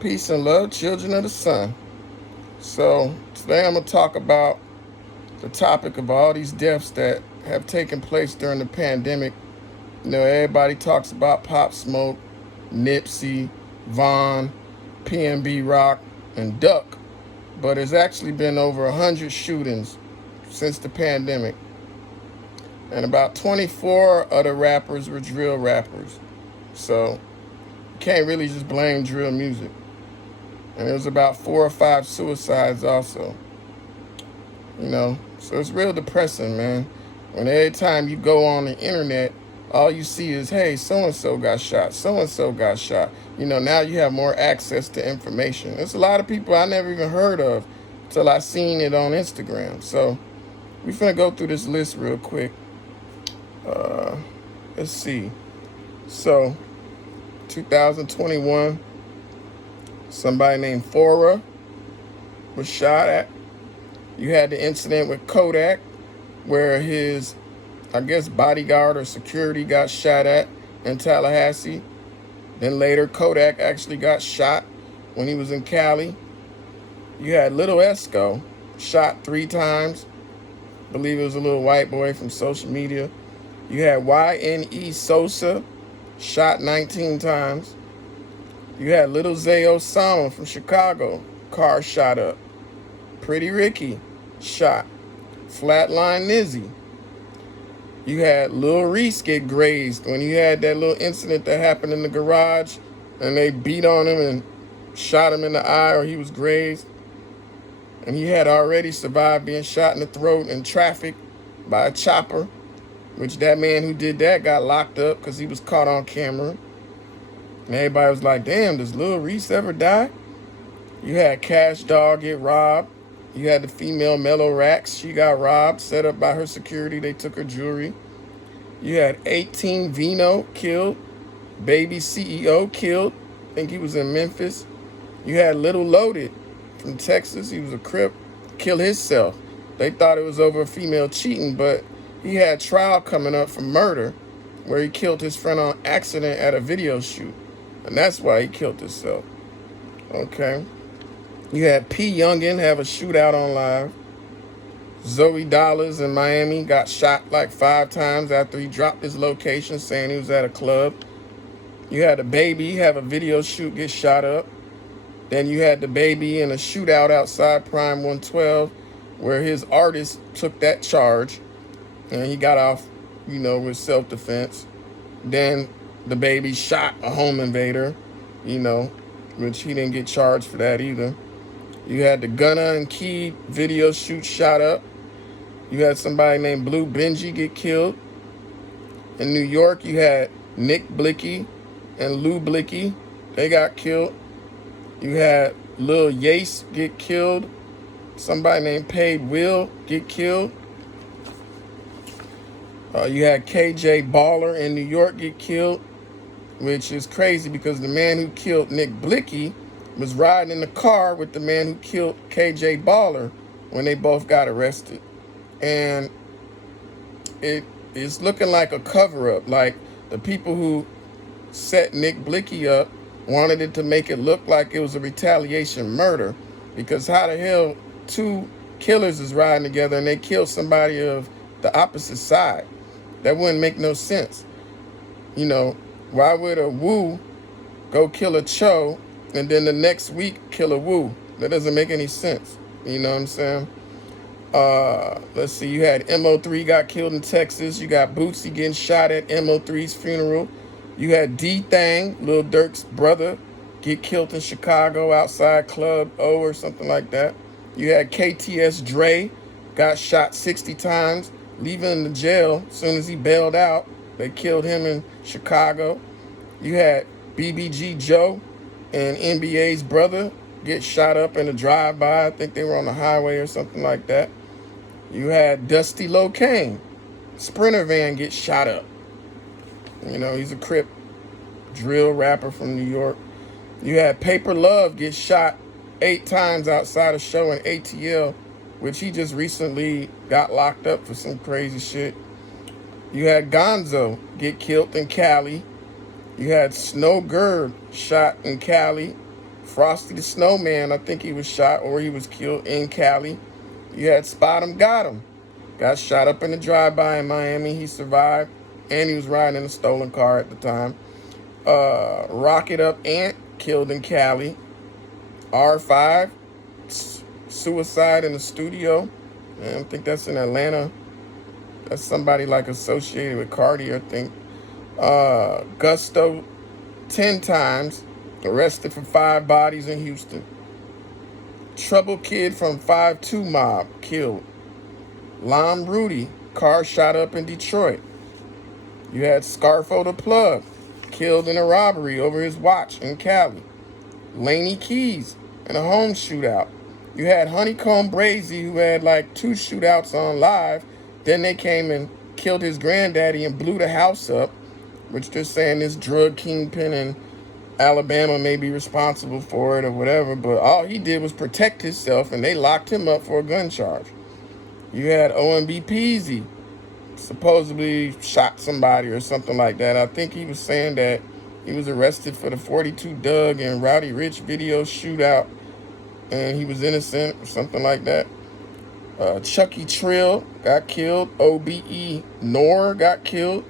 Peace and love, children of the sun. So, today I'm going to talk about the topic of all these deaths that have taken place during the pandemic. You know, everybody talks about Pop Smoke, Nipsey, Vaughn, PNB Rock, and Duck, but there's actually been over 100 shootings since the pandemic. And about 24 of the rappers were drill rappers. So, you can't really just blame drill music. And there was about 4 or 5 suicides also. So it's real depressing, man. When every time you go on the internet, all you see is, hey, so-and-so got shot, so-and-so got shot. Now you have more access to information. There's a lot of people I never even heard of till I seen it on Instagram. So we finna go through this list real quick. Let's see. So 2021, somebody named Fora was shot at. You had the incident with Kodak where his, I guess, bodyguard or security got shot at in Tallahassee. Then later, Kodak actually got shot when he was in Cali. You had Little Esco shot 3 times. I believe it was a little white boy from social media. You had YNE Sosa shot 19 times. You had Little Zay Osama from Chicago, car shot up. Pretty Ricky shot. Flatline Nizzy. You had Lil Reese get grazed when you had that little incident that happened in the garage and they beat on him and shot him in the eye, or he was grazed. And he had already survived being shot in the throat in traffic by a chopper, which that man who did that got locked up because he was caught on camera. And everybody was like, damn, does Lil Reese ever die? You had Cash Dog get robbed. You had the female Mellow Rax. She got robbed, set up by her security. They took her jewelry. You had 18 Vino killed. Baby CEO killed. I think he was in Memphis. You had Little Loaded from Texas. He was a Crip. Killed himself. They thought it was over a female cheating, but he had trial coming up for murder where he killed his friend on accident at a video shoot. And that's why he killed himself. Okay. You had P. Youngin have a shootout on live. Zoe Dollars in Miami got shot like 5 times after he dropped his location saying he was at a club. You had a baby have a video shoot get shot up. Then you had the baby in a shootout outside Prime 112 where his artist took that charge and he got off, with self-defense. Then the baby shot a home invader, which he didn't get charged for that either. You had the Gunna and Key video shoot shot up. You had somebody named Blue Benji get killed. In New York, you had Nick Blicky and Lou Blicky. They got killed. You had Lil Yace get killed. Somebody named Paid Will get killed. You had KJ Baller in New York get killed, which is crazy because the man who killed Nick Blicky was riding in the car with the man who killed KJ Baller when they both got arrested. And it's looking like a cover-up. Like the people who set Nick Blicky up wanted it to make it look like it was a retaliation murder, because how the hell 2 killers is riding together and they kill somebody of the opposite side? That wouldn't make no sense. Why would a Wu go kill a Cho and then the next week kill a Wu? That doesn't make any sense. You know what I'm saying? Let's see. You had MO3 got killed in Texas. You got Bootsy getting shot at MO3's funeral. You had D-Thang, Lil Durk's brother, get killed in Chicago outside Club O or something like that. You had KTS Dre got shot 60 times, leaving the jail as soon as he bailed out. They killed him in Chicago. You had BBG Joe and NBA's brother get shot up in a drive-by. I think they were on the highway or something like that. You had Dusty Locane, Sprinter van, get shot up. He's a Crip drill rapper from New York. You had Paper Love get shot 8 times outside a show in ATL, which he just recently got locked up for some crazy shit. You had Gonzo get killed in Cali. You had Snow Gurd shot in Cali. Frosty the Snowman, I think he was shot or he was killed in Cali. You had Spot 'em, Got 'em. Got shot up in a drive-by in Miami. He survived, and he was riding in a stolen car at the time. Rocket Up Ant, killed in Cali. R5, suicide in the studio. I think that's in Atlanta. That's somebody like associated with Cardi, I think. Gusto, 10 times, arrested for 5 bodies in Houston. Trouble Kid from 5-2 mob, killed. Lom Rudy, car shot up in Detroit. You had Scarfo the Plug, killed in a robbery over his watch in Cali. Laney Keys in a home shootout. You had Honeycomb Brazy, who had like 2 shootouts on live. Then they came and killed his granddaddy and blew the house up, which they're saying this drug kingpin in Alabama may be responsible for it or whatever. But all he did was protect himself, and they locked him up for a gun charge. You had OMB Peasy, supposedly shot somebody or something like that. I think he was saying that he was arrested for the 42 Doug and Rowdy Rich video shootout, and he was innocent or something like that. Chucky Trill got killed. OBE Nor got killed.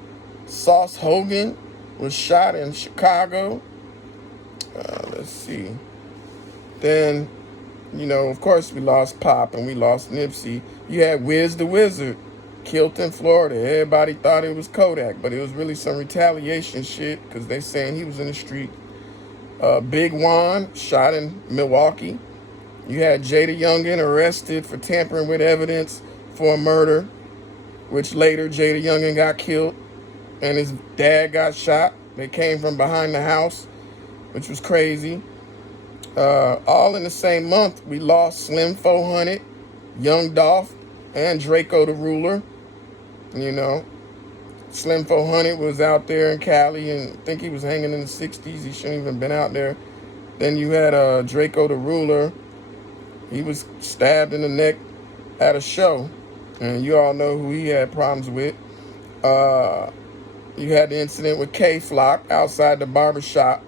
Sauce Hogan was shot in Chicago. Let's see. Then, you know, of course we lost Pop and we lost Nipsey. You had Wiz the Wizard, killed in Florida. Everybody thought it was Kodak, but it was really some retaliation shit because they saying he was in the street. Big Juan, shot in Milwaukee. You had Jada Youngin arrested for tampering with evidence for a murder, which later Jada Youngin got killed and his dad got shot. They came from behind the house, which was crazy. All in the same month, we lost Slim 400, Young Dolph, and Draco the Ruler. You know, Slim 400 was out there in Cali, and I think he was hanging in the 60s. He shouldn't even been out there. Then you had Draco the Ruler. He was stabbed in the neck at a show, and you all know who he had problems with. You had the incident with K-Flock outside the barbershop,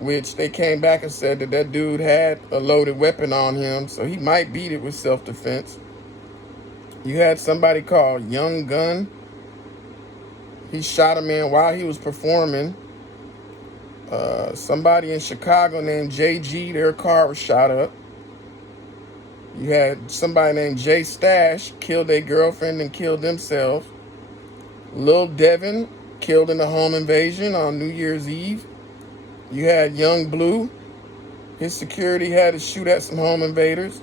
which they came back and said that that dude had a loaded weapon on him, so he might beat it with self-defense. You had somebody called Young Gun. He shot a man while he was performing. Somebody in Chicago named JG, their car was shot up. You had somebody named Jay Stash, killed their girlfriend and killed themselves. Lil Devin, killed in a home invasion on New Year's Eve. You had Young Blue. His security had to shoot at some home invaders.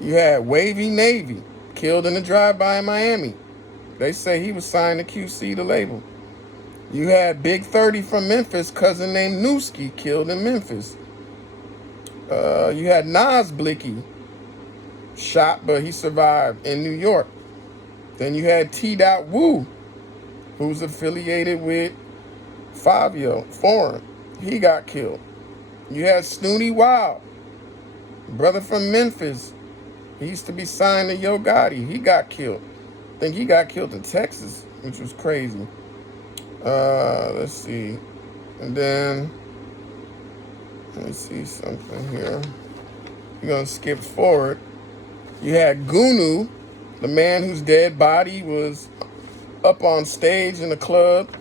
You had Wavy Navy, killed in a drive-by in Miami. They say he was signed to QC, the label. You had Big 30 from Memphis, cousin named Newski, killed in Memphis. You had Nas Blicky, shot, but he survived in New York. Then you had T. Woo, who's affiliated with Fabio Foreign. He got killed. You had Snooty Wild, brother from Memphis. He used to be signed to Yo Gotti. He got killed. I think he got killed in Texas, which was crazy. Let's see. And then, let me see something here. We're going to skip forward. You had Gunu, the man whose dead body was up on stage in the club.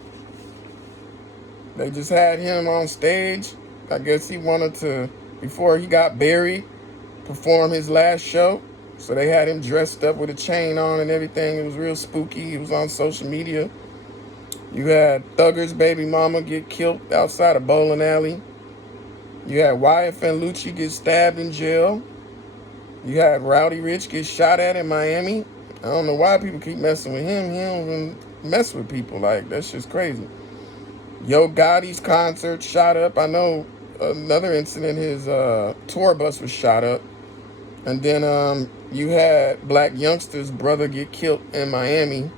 They just had him on stage. I guess he wanted to, before he got buried, perform his last show. So they had him dressed up with a chain on and everything. It was real spooky. He was on social media. You had Thugger's baby mama get killed outside a bowling alley. You had YFN Lucci get stabbed in jail. You had Rowdy Rich get shot at in Miami. I don't know why people keep messing with him. He don't even mess with people. Like, that's just crazy. Yo Gotti's concert shot up. I know another incident, his tour bus was shot up. And then you had Black Youngster's brother get killed in Miami.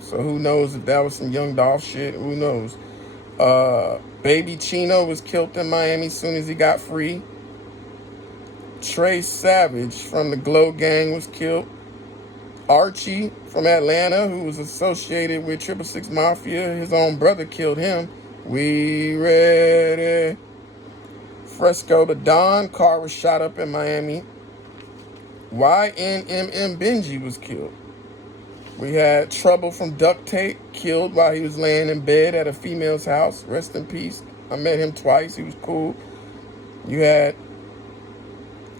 So who knows if that was some Young Dolph shit. Who knows? Baby Chino was killed in Miami as soon as he got free. Trey Savage from the Glow Gang was killed. Archie from Atlanta, who was associated with 666 Mafia, his own brother killed him. We ready Fresco the Don, car was shot up in Miami. YNMM Benji was killed. We had Trouble from Duct Tape, killed while he was laying in bed at a female's house. Rest in peace. I met him twice. He was cool. You had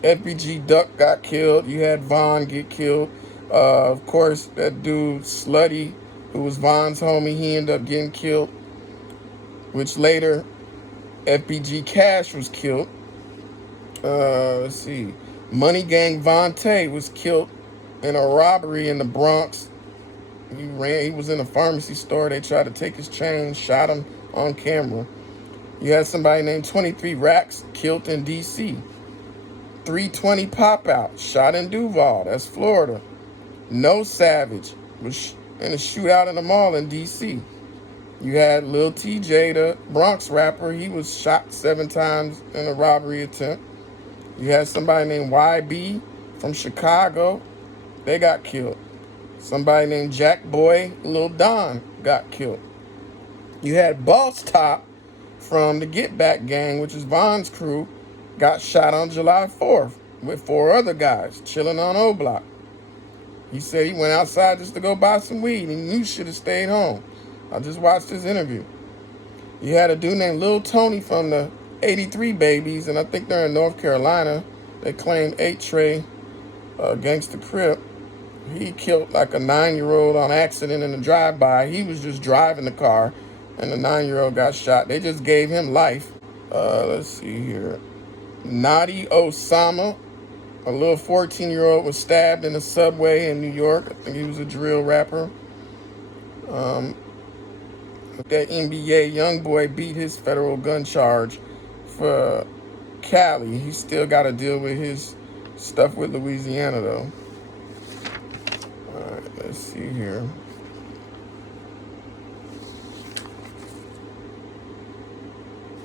FBG Duck got killed. You had Vaughn get killed. Of course, that dude Slutty, who was Vaughn's homie, he ended up getting killed. Which later, FBG Cash was killed. Let's see. Money Gang Vontae was killed in a robbery in the Bronx. He was in a pharmacy store. They tried to take his chain, shot him on camera. You had somebody named 23 Racks killed in D.C. 320 Pop Out, shot in Duval, that's Florida. No Savage was in a shootout in the mall in D.C. You had Lil TJ, the Bronx rapper. He was shot 7 times in a robbery attempt. You had somebody named YB from Chicago. They got killed. Somebody named Jack Boy, Lil Don, got killed. You had Boss Top from the Get Back Gang, which is Vaughn's crew, got shot on July 4th with 4 other guys chilling on O-Block. He said he went outside just to go buy some weed and you should have stayed home. I just watched his interview. You had a dude named Lil Tony from the 83 Babies, and I think they're in North Carolina. They claimed 8 Trey, Gangsta Crip. He killed like a 9-year-old on accident in a drive-by. He was just driving the car, and the 9-year-old got shot. They just gave him life. Let's see here. Nadi Osama, a little 14-year-old, was stabbed in a subway in New York. I think he was a drill rapper. That NBA young boy beat his federal gun charge for Cali. He still got to deal with his stuff with Louisiana, though. All right, let's see here.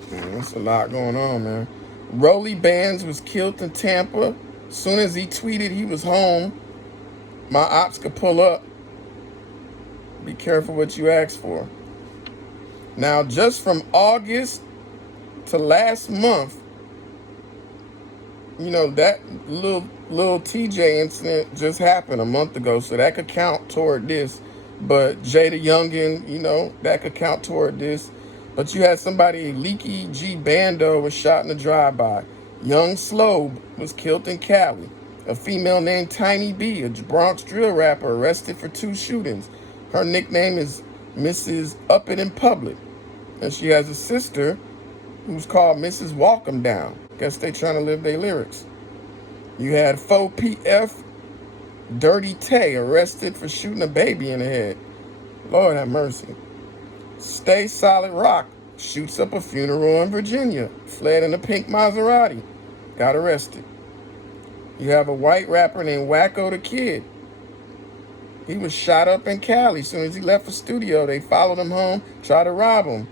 There's a lot going on, man. Rolly Bands was killed in Tampa. As soon as he tweeted he was home, my ops could pull up. Be careful what you ask for. Now, just from August to last month, you know, that little TJ incident just happened a month ago, so that could count toward this. But Jada Youngin, you know, that could count toward this. But you had somebody, Leaky G Bando, was shot in a drive-by. Young Slobe was killed in Cali. A female named Tiny B, a Bronx drill rapper, arrested for 2 shootings. Her nickname is Mrs. Up It in Public. And she has a sister who's called Mrs. Walk 'em Down. Guess they trying to live their lyrics. You had 4PF Dirty Tay arrested for shooting a baby in the head. Lord have mercy. Stay Solid Rock shoots up a funeral in Virginia. Fled in a pink Maserati. Got arrested. You have a white rapper named Wacko the Kid. He was shot up in Cali. As soon as he left the studio, they followed him home, tried to rob him.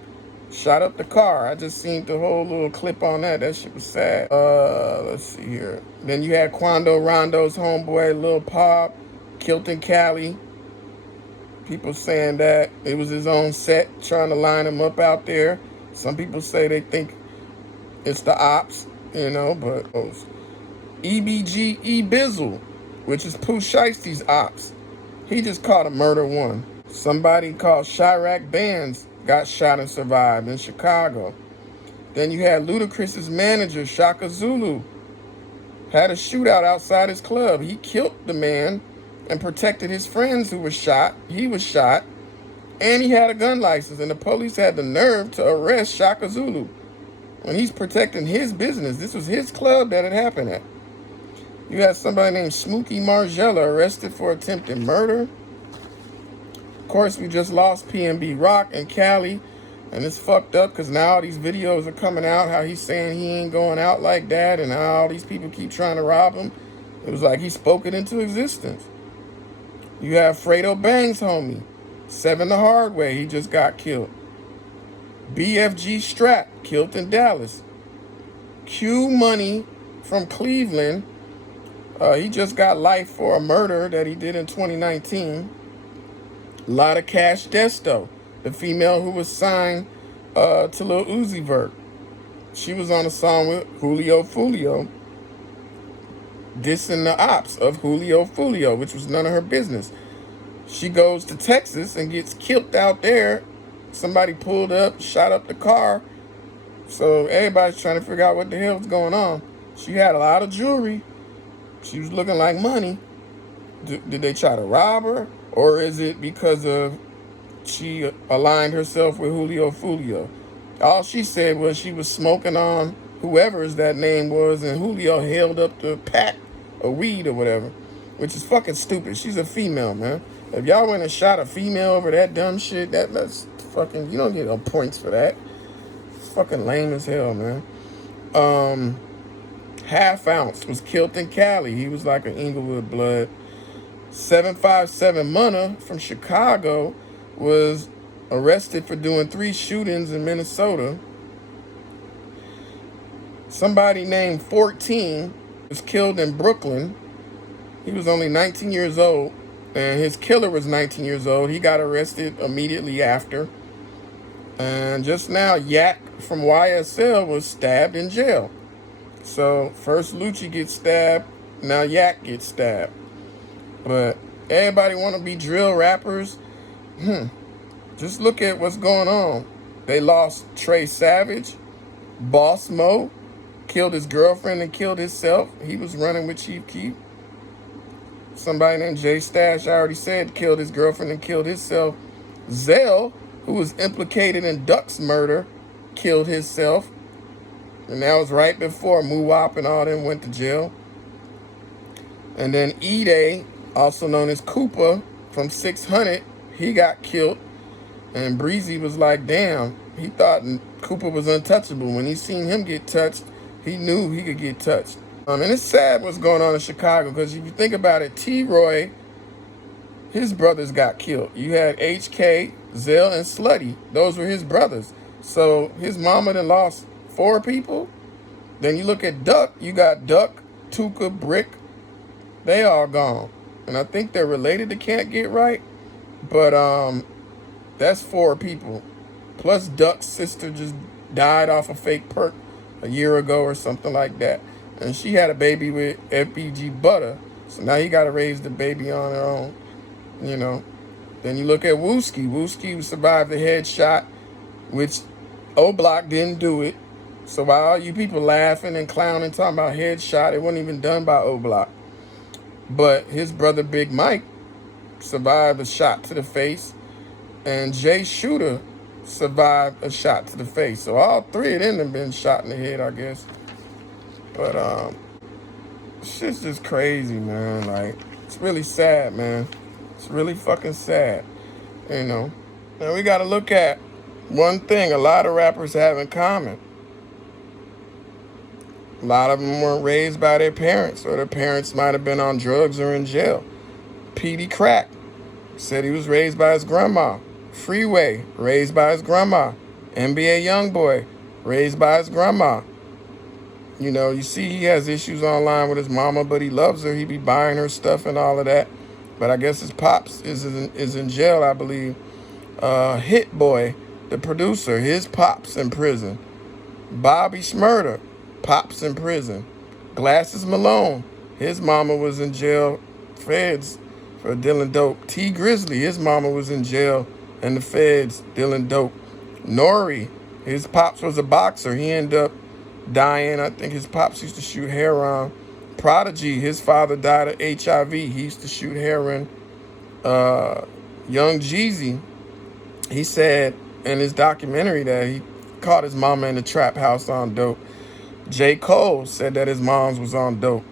Shot up the car. I just seen the whole little clip on that. That shit was sad. Let's see here. Then you had Quando Rondo's homeboy, Lil Pop, killed in Cali. People saying that it was his own set, trying to line him up out there. Some people say they think it's the ops, you know, but EBG E-Bizzle, which is Pooh Shiesty's ops. He just caught a murder one. Somebody called Chirac Bands got shot and survived in Chicago. Then you had Ludacris's manager, Shaka Zulu, had a shootout outside his club. He killed the man and protected his friends who were shot. He was shot, and he had a gun license, and the police had the nerve to arrest Shaka Zulu when he's protecting his business. This was his club that it happened at. You had somebody named Smokey Margella arrested for attempted murder. Of course, we just lost PNB Rock in Cali, and it's fucked up because now all these videos are coming out how he's saying he ain't going out like that, and how all these people keep trying to rob him. It was like he spoke it into existence. You have Fredo Bang's homie, 7 the hard way, he just got killed. BFG Strap, killed in Dallas. Q Money from Cleveland, he just got life for a murder that he did in 2019. A lot of Cash Desto, the female who was signed to Lil Uzi Vert. She was on a song with Julio Fulio, dissing the ops of Julio Fulio, which was none of her business. She goes to Texas and gets killed out there. Somebody pulled up, shot up the car. So everybody's trying to figure out what the hell's going on. She had a lot of jewelry. She was looking like money. Did they try to rob her? Or is it because of she aligned herself with Julio Fulio? All she said was she was smoking on whoever's that name was, and Julio held up the pack of weed or whatever, which is fucking stupid. She's a female, man. If y'all went and shot a female over that dumb shit, that's fucking, you don't get no points for that. It's fucking lame as hell, man. Half Ounce was killed in Cali. He was like an Inglewood blood. 757 Munna from Chicago was arrested for doing 3 shootings in Minnesota. Somebody named 14 was killed in Brooklyn. He was only 19 years old, and his killer was 19 years old. He got arrested immediately after. And just now, Yak from YSL was stabbed in jail. So first Lucci gets stabbed, now Yak gets stabbed. But everybody want to be drill rappers. Just look at what's going on. They lost Trey Savage. Boss Mo killed his girlfriend and killed himself. He was running with Chief Keef. Somebody named Jay Stash, I already said, killed his girlfriend and killed himself. Zell, who was implicated in Duck's murder, killed himself. And that was right before Muwop and all them went to jail. And then E-Day, also known as Koopa from 600, he got killed. And Breezy was like, damn, he thought Koopa was untouchable. When he seen him get touched, he knew he could get touched. And it's sad what's going on in Chicago, because if you think about it, T-Roy, his brothers got killed. You had HK, Zell, and Slutty. Those were his brothers. So his mama done lost 4 people. Then you look at Duck, you got Duck, Tuka, Brick. They all gone. And I think they're related to Can't Get Right. But that's 4 people. Plus Duck's sister just died off a fake perk a year ago or something like that. And she had a baby with FBG Butter. So now you got to raise the baby on her own, you know. Then you look at Wooski. Wooski survived the headshot, which O-Block didn't do it. So while all you people laughing and clowning, talking about headshot, it wasn't even done by O-Block. But his brother Big Mike survived a shot to the face. And Jay Shooter survived a shot to the face. So all 3 of them have been shot in the head, I guess. But shit's just crazy, man. Like, it's really sad, man. It's really fucking sad, you know. Now we gotta look at one thing a lot of rappers have in common. A lot of them weren't raised by their parents, or their parents might have been on drugs or in jail. Petey Crack said he was raised by his grandma. Freeway, raised by his grandma. NBA Youngboy, raised by his grandma. You know, you see he has issues online with his mama, but he loves her. He be buying her stuff and all of that. But I guess his pops is in jail, I believe. Hit Boy, the producer, his pops in prison. Bobby Shmurda, pops in prison. Glasses Malone, his mama was in jail, feds, for dealing dope. T Grizzly, his mama was in jail and the feds dealing dope. Nori, his pops was a boxer. He ended up dying. I think his pops used to shoot heroin. Prodigy, his father died of HIV. He used to shoot heroin. Young Jeezy, he said in his documentary that he caught his mama in the trap house on dope. J. Cole said that his mom's was on dope.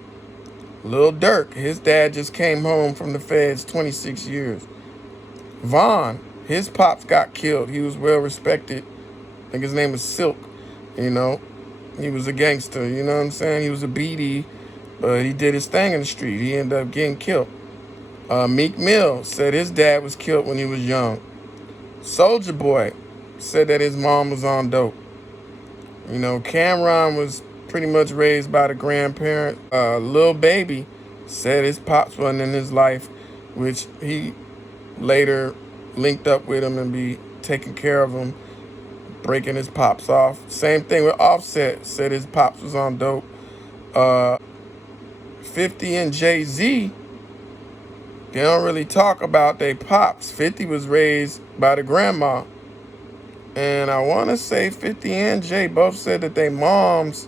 Lil Durk, his dad just came home from the feds 26 years. Vaughn, his pops got killed. He was well respected. I think his name was Silk, you know. He was a gangster, you know what I'm saying? He was a BD, but he did his thing in the street. He ended up getting killed. Meek Mill said his dad was killed when he was young. Soulja Boy said that his mom was on dope. You know, Cameron was pretty much raised by the grandparent. Lil Baby said his pops wasn't in his life, which he later linked up with him and be taking care of him. breaking his pops off. Same thing with Offset, said his pops was on dope. 50 and Jay-Z, they don't really talk about their pops. 50 was raised by the grandma. And I want to say 50 and Jay both said that their moms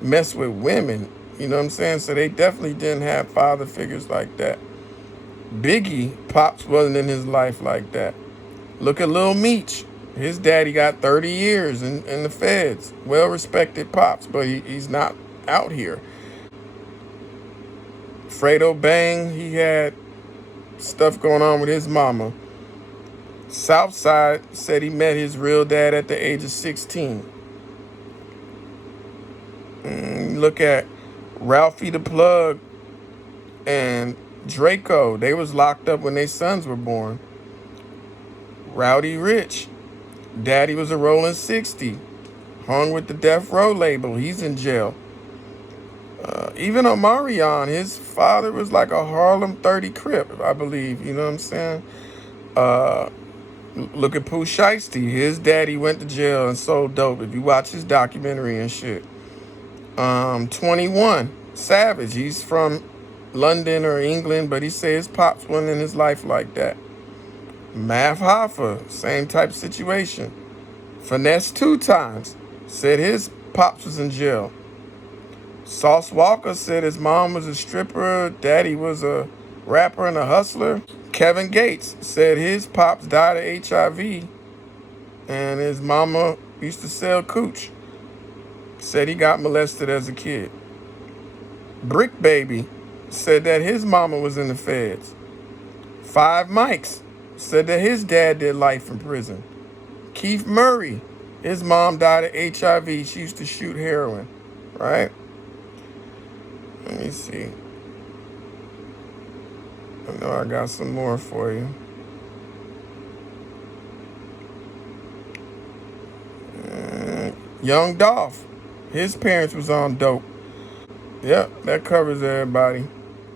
mess with women. You know what I'm saying? So they definitely didn't have father figures like that. Biggie, pops wasn't in his life like that. Look at Lil Meech. His daddy got 30 years in the feds. Well-respected pops, but he's not out here. Fredo Bang, he had stuff going on with his mama. Southside said he met his real dad at the age of 16. Look at Ralphie the Plug and Draco. They was locked up when their sons were born. Rowdy Rich, daddy was a rolling 60. Hung with the Death Row label. He's in jail. Even Omarion, his father was like a Harlem 30 Crip, I believe. You know what I'm saying? Look at Pooh Shiesty. His daddy went to jail and sold dope. If you watch his documentary and shit. 21 Savage. He's from London or England, but he says his pops wasn't in his life like that. Math Hoffa, same type of situation. Finesse 2 Times said his pops was in jail. Sauce Walker said his mom was a stripper, daddy was a rapper and a hustler. Kevin Gates said his pops died of HIV and his mama used to sell cooch. Said he got molested as a kid. Brick Baby said that his mama was in the feds. 5 Mics said that his dad did life in prison. Keith Murray, his mom died of HIV. She used to shoot heroin, right? Let me see. I know I got some more for you. Young Dolph, his parents was on dope. Yep, that covers everybody.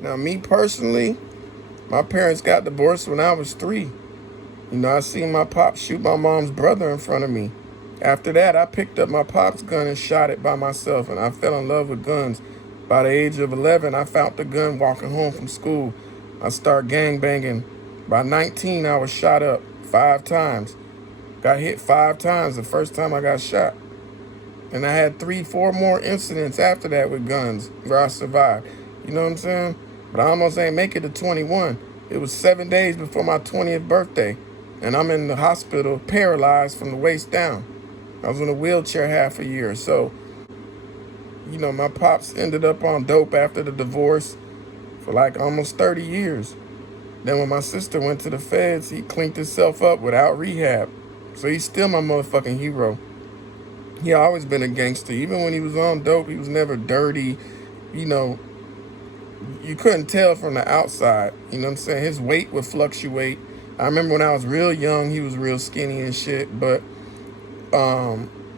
Now, me personally, my parents got divorced when I was 3. You know, I seen my pop shoot my mom's brother in front of me. After that, I picked up my pop's gun and shot it by myself, and I fell in love with guns. By the age of 11, I found the gun walking home from school. I started gangbanging. By 19, I was shot up 5 times. Got hit 5 times the first time I got shot. And I had 3, 4 more incidents after that with guns where I survived. You know what I'm saying? But I almost ain't make it to 21. It was 7 days before my 20th birthday. And I'm in the hospital paralyzed from the waist down. I was in a wheelchair half a year. So, you know, my pops ended up on dope after the divorce for like almost 30 years. Then when my sister went to the feds, he cleaned himself up without rehab. So he's still my motherfucking hero. He always been a gangster. Even when he was on dope, he was never dirty. You know, you couldn't tell from the outside. You know what I'm saying? His weight would fluctuate. I remember when I was real young, he was real skinny and shit. But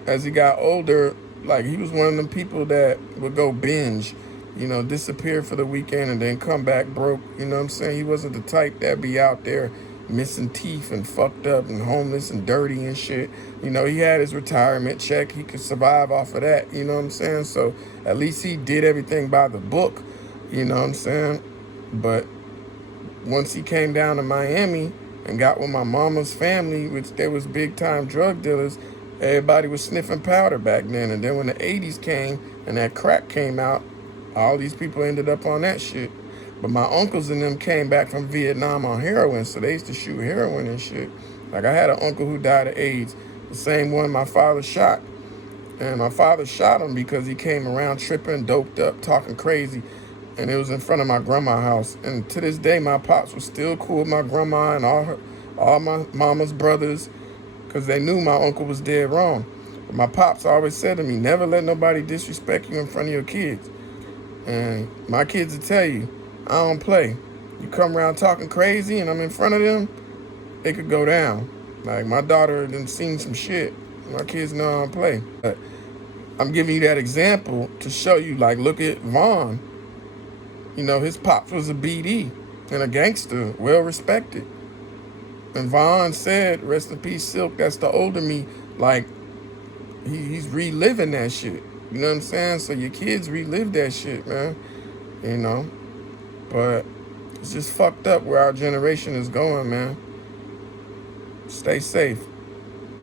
as he got older, like he was one of them people that would go binge, you know, disappear for the weekend and then come back broke. You know what I'm saying? He wasn't the type that be out there missing teeth and fucked up and homeless and dirty and shit. You know, he had his retirement check. He could survive off of that. You know what I'm saying? So at least he did everything by the book. You know what I'm saying? But once he came down to Miami and got with my mama's family, which they was big time drug dealers, everybody was sniffing powder back then. And then when the 80s came and that crack came out, all these people ended up on that shit. But my uncles and them came back from Vietnam on heroin, so they used to shoot heroin and shit. Like I had an uncle who died of AIDS, the same one my father shot. And my father shot him because he came around tripping, doped up, talking crazy. And it was in front of my grandma's house. And to this day, my pops was still cool with my grandma and all my mama's brothers, because they knew my uncle was dead wrong. But my pops always said to me, never let nobody disrespect you in front of your kids. And my kids will tell you, I don't play. You come around talking crazy and I'm in front of them, it could go down. Like my daughter done seen some shit. My kids know I don't play. But I'm giving you that example to show you, like, look at Vaughn. You know, his pops was a BD and a gangster, well respected. And Vaughn said, rest in peace, Silk, that's the older me, like, he's reliving that shit. You know what I'm saying? So your kids relive that shit, man. You know, but it's just fucked up where our generation is going, man. Stay safe.